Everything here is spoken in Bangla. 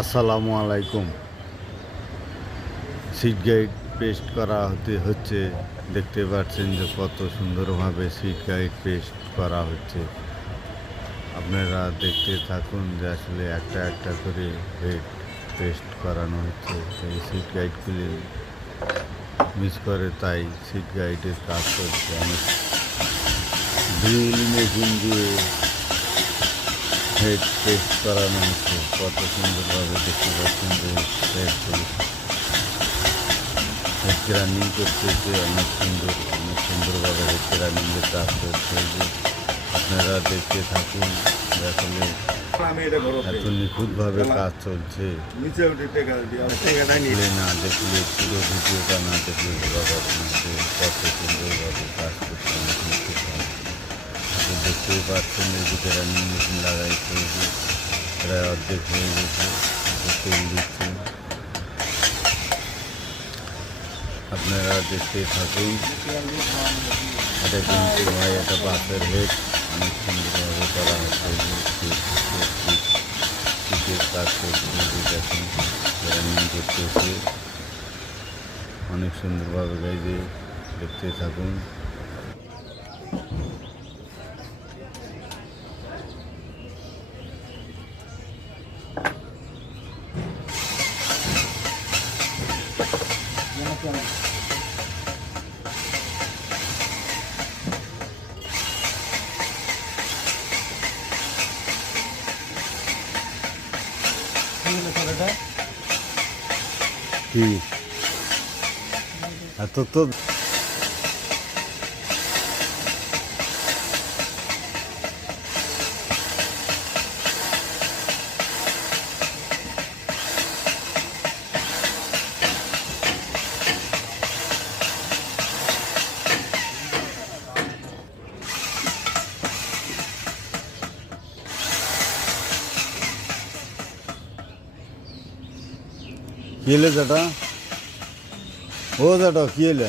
আসসালামু আলাইকুম। সিট গাইড পেস্ট করা হচ্ছে। দেখতে পাচ্ছেন যে কত সুন্দরভাবে সিট গাইড পেস্ট করা হচ্ছে। আপনারা দেখতে থাকুন যে আসলে একটা একটা করে হেড পেস্ট করানো হচ্ছে। এই সিট গাইডগুলি মিস করে, তাই সিট গাইডের কাজ করছে। অনেক ড্রিল মেশিন দিয়ে হেড পেস্ট করানো হচ্ছে। কত সুন্দরভাবে দেখতে পাচ্ছেন যে হেড রানিং করতেছে। অনেক সুন্দরভাবে হেড রানিংয়ের কাজ করছে। যে আপনারা দেখতে থাকুন, আসলে এত নিখুঁতভাবে কাজ চলছে। না দেখলে পুরো ভিডিওটা না দেখলে বোঝা যাবে না যে কত সুন্দরভাবে কাজ করছে। অনেক নিখুঁতভাবে দেখতেই পাচ্ছেন, এদিকে রানিং মেশিন লাগাইছে, প্রায় অর্ধেক হয়ে গেছে, তেল দিচ্ছে। আপনারা দেখতে থাকুন। এটা কিন্তু ভাই একটা বাসের হেড অনেক সুন্দরভাবে করা হচ্ছে। শীতের কাজ করছে, দেখুন রানিং করতেছে অনেক সুন্দরভাবে। গাইজে দেখতে থাকুন। কি এত তো কি হলে যেটা ও যেটা কি হলে